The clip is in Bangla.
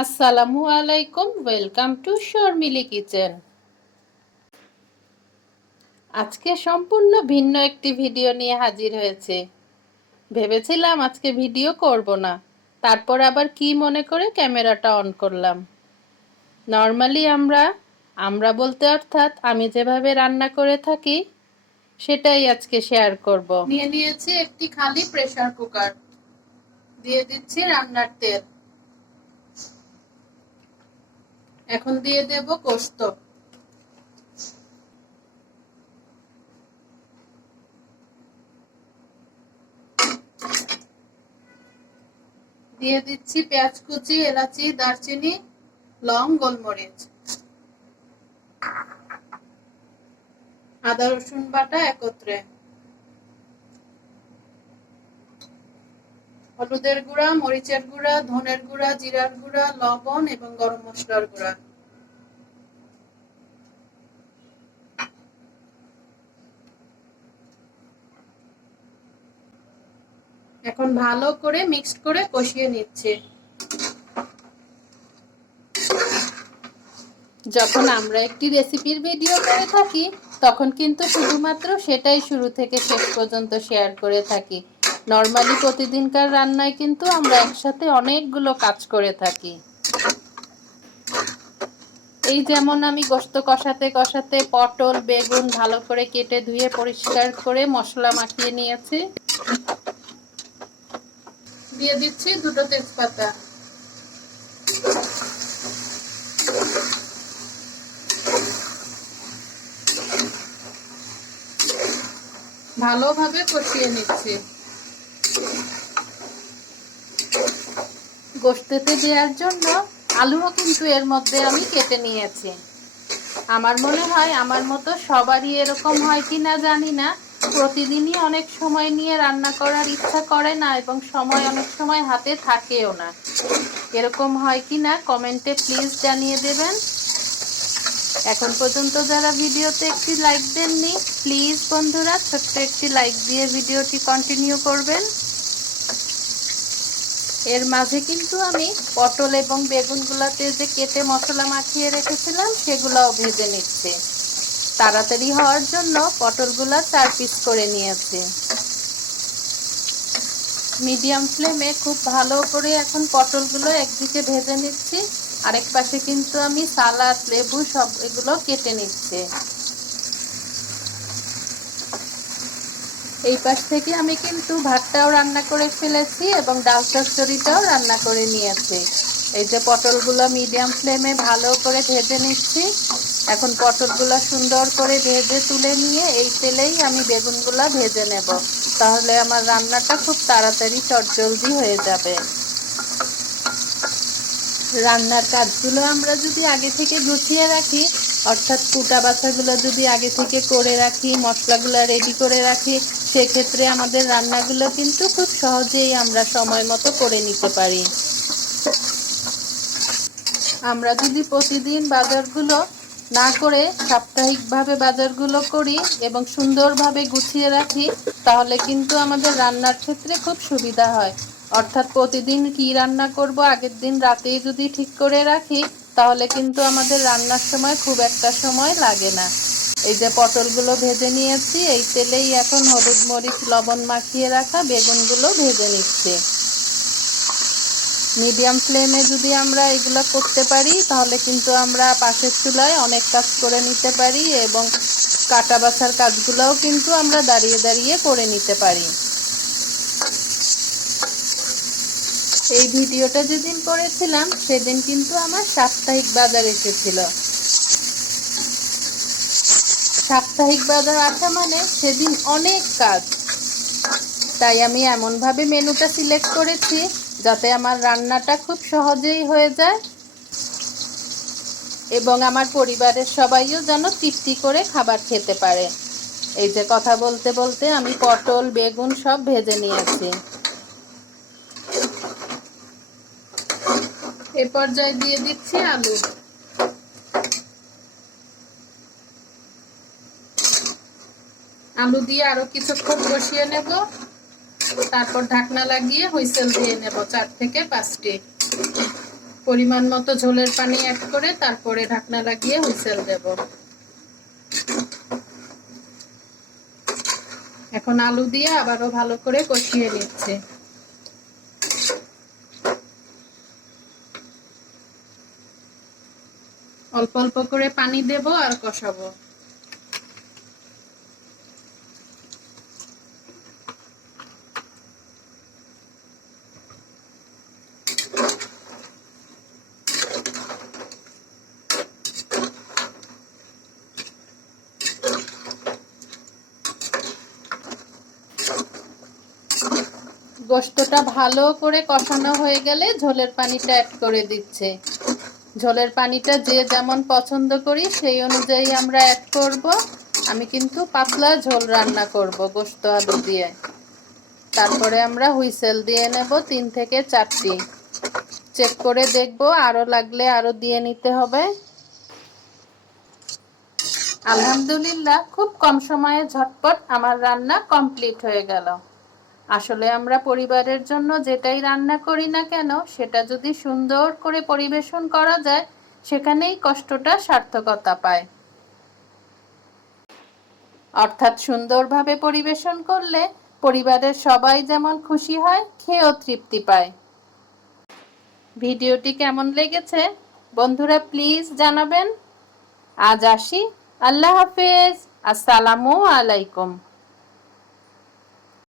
আসসালামু আলাইকুম, ওয়েলকাম টু শর্মিলি কিচেন। আজকে সম্পূর্ণ ভিন্ন একটি ভিডিও নিয়ে হাজির হয়েছে। ভেবেছিলাম আজকে ভিডিও করব না, তারপর আবার কি মনে করে ক্যামেরাটা অন করলাম। নর্মালি আমরা আমরা বলতে অর্থাৎ আমি যেভাবে রান্না করে থাকি, সেটাই আজকে শেয়ার করব। নিয়ে নিয়েছি একটি খালি প্রেসার কুকার দিয়ে দিচ্ছি রান্নার তেল। এখন দিয়ে দেব পোস্ত। দিয়ে দিচ্ছি পেঁয়াজ কুচি, এলাচি, দারচিনি, লং, গোলমরিচ। আদা, রসুন বাটা একত্রে। হলুদের গুঁড়া, মরিচের গুঁড়া, ধনের গুঁড়া, জিরার গুঁড়া, লবণ এবং গরম মশলার গুঁড়া। এখন ভালো করে মিক্সড করে কষিয়ে নিচ্ছে। যখন আমরা একটি রেসিপির ভিডিও করে থাকি, তখন কিন্তু শুধুমাত্র সেটাই শুরু থেকে শেষ পর্যন্ত শেয়ার করে থাকি। নর্মালি প্রতিদিনকার রান্নায় কিন্তু আমরা একসাথে অনেকগুলো কাজ করে থাকি। এই যেমন আমি গোস্ত কষাতে কষাতে পটল, বেগুন ভালো করে কেটে ধুয়ে পরিষ্কার করে মশলা মাখিয়ে নিয়েছি। দিয়ে দিচ্ছি দুটো তেজপাতা। ভালোভাবে কষিয়ে নিচ্ছি। গোষ্ঠতে দেওয়ার জন্য আলুও কিন্তু এর মধ্যে আমি কেটে নিয়েছি। আমার মনে হয় আমার মতো সবারই এরকম হয় কি না জানি না। প্রতিদিনই অনেক সময় নিয়ে রান্না করার ইচ্ছা করে না এবং সময় অনেক সময় হাতে থাকেও না। এরকম হয় কি না কমেন্টে প্লিজ জানিয়ে দেবেন। এখন পর্যন্ত যারা ভিডিওতে একটি লাইক দেননি, প্লিজ বন্ধুরা, ছোট্ট একটি লাইক দিয়ে ভিডিওটি কন্টিনিউ করবেন। এর মাঝে কিন্তু আমি পটল এবং বেগুনগুলাতে যে কেটে মশলা মাখিয়ে রেখেছিলাম, সেগুলোও ভেজে নিচ্ছে। তাড়াতাড়ি হওয়ার জন্য পটলগুলা চার পিস করে নিয়েছে। মিডিয়াম ফ্লেমে খুব ভালো করে এখন পটলগুলো একদিকে ভেজে নিচ্ছি। আরেক পাশে কিন্তু আমি সালাদ, লেবু সব এগুলো কেটে নিচ্ছি। এই পাশ থেকে আমি কিন্তু ভাতটাও রান্না করে ফেলেছি এবং ডাল চচ্চড়িটাও রান্না করে নিয়েছি। এই যে পটলগুলো মিডিয়াম ফ্লেমে ভালো করে ভেজে নিচ্ছি। এখন পটলগুলো সুন্দর করে ভেজে তুলে নিয়ে এই তেলেই আমি বেগুনগুলো ভেজে নেব। তাহলে আমার রান্নাটা খুব তাড়াতাড়ি চটজলদি হয়ে যাবে। রান্নার কাজগুলো আমরা যদি আগে থেকে গুছিয়ে রাখি অর্থাৎ কুটা বাছাগুলো যদি আগে থেকে করে রাখি, মশলাগুলো রেডি করে রাখি, সেক্ষেত্রে আমাদের রান্নাগুলো কিন্তু খুব সহজেই আমরা সময় মতো করে নিতে পারি। আমরা যদি প্রতিদিন বাজারগুলো না করে সাপ্তাহিকভাবে বাজারগুলো করি এবং সুন্দরভাবে গুছিয়ে রাখি, তাহলে কিন্তু আমাদের রান্নার ক্ষেত্রে খুব সুবিধা হয়। অর্থাৎ প্রতিদিন কি রান্না করব, আগের দিন রাতেই যদি ঠিক করে রাখি তাহলে কিন্তু আমাদের রান্নার সময় খুব একটা সময় লাগে না। এই যে পটলগুলো ভেজে নিয়েছি, এই তেলেই এখন হলুদ মরিচ, লবণ মাখিয়ে রাখা বেগুনগুলো ভেজে নিচ্ছে। মিডিয়াম ফ্লেমে যদি আমরা এগুলো করতে পারি, তাহলে কিন্তু আমরা পাশের চুলায় অনেক কাজ করে নিতে পারি এবং কাটা বাছার কাজগুলোও কিন্তু আমরা দাঁড়িয়ে দাঁড়িয়ে করে নিতে পারি। এই ভিডিওটা যেদিন করেছিলাম, সেদিন কিন্তু আমার সাপ্তাহিক বাজার এসেছিল। সাপ্তাহিক বাজার আসা মানে সেদিন অনেক কাজ। তাই আমি এমনভাবে মেনুটা সিলেক্ট করেছি যাতে আমার রান্নাটা খুব সহজেই হয়ে যায় এবং আমার পরিবারের সবাইও যেন তৃপ্তি করে খাবার খেতে পারে। এই যে কথা বলতে বলতে আমি পটল, বেগুন সব ভেজে নিয়েছি। এ পর্যায়ে দিয়ে দিচ্ছি আলু। আলু দিয়ে আরও কিছুক্ষণ বসিয়ে নেব। তারপর ঢাকনা লাগিয়ে হুইসেল দিয়ে নেব চার থেকে পাঁচটি। পরিমাণ মতো ঝোলের পানি অ্যাড করে তারপরে ঢাকনা লাগিয়ে হুইসেল দেব। এখন আলু দিয়ে আবারও ভালো করে কষিয়ে নিচ্ছে। অল্প অল্প করে পানি দেব আর কষাবো। গোস্তটা ভালো করে কষানো হয়ে গেলে ঝোলের পানিটা অ্যাড করে দিচ্ছে। ঝোলের পানিটা যে যেমন পছন্দ করি, সেই অনুযায়ী আমরা অ্যাড করব। আমি কিন্তু পাতলা ঝোল রান্না করব গোস্ত আলু দিয়ে। তারপরে আমরা হুইসেল দিয়ে নেব তিন থেকে চারটি। চেক করে দেখব আরও লাগলে আরও দিয়ে নিতে হবে। আলহামদুলিল্লাহ, খুব কম সময়ে ঝটপট আমার রান্না কমপ্লিট হয়ে গেল। আসলে আমরা পরিবারের জন্য যেটাই রান্না করি না কেন, সেটা যদি সুন্দর করে পরিবেশন করা যায়, সেখানেই কষ্টটা সার্থকতা পায়। অর্থাৎ সুন্দরভাবে পরিবেশন করলে পরিবারের সবাই যেমন খুশি হয়, খেয়েও তৃপ্তি পায়। ভিডিওটি কেমন লেগেছে? বন্ধুরা, প্লিজ জানাবেন। আজ আসি। আল্লাহ হাফেজ। আসসালামু আলাইকুম।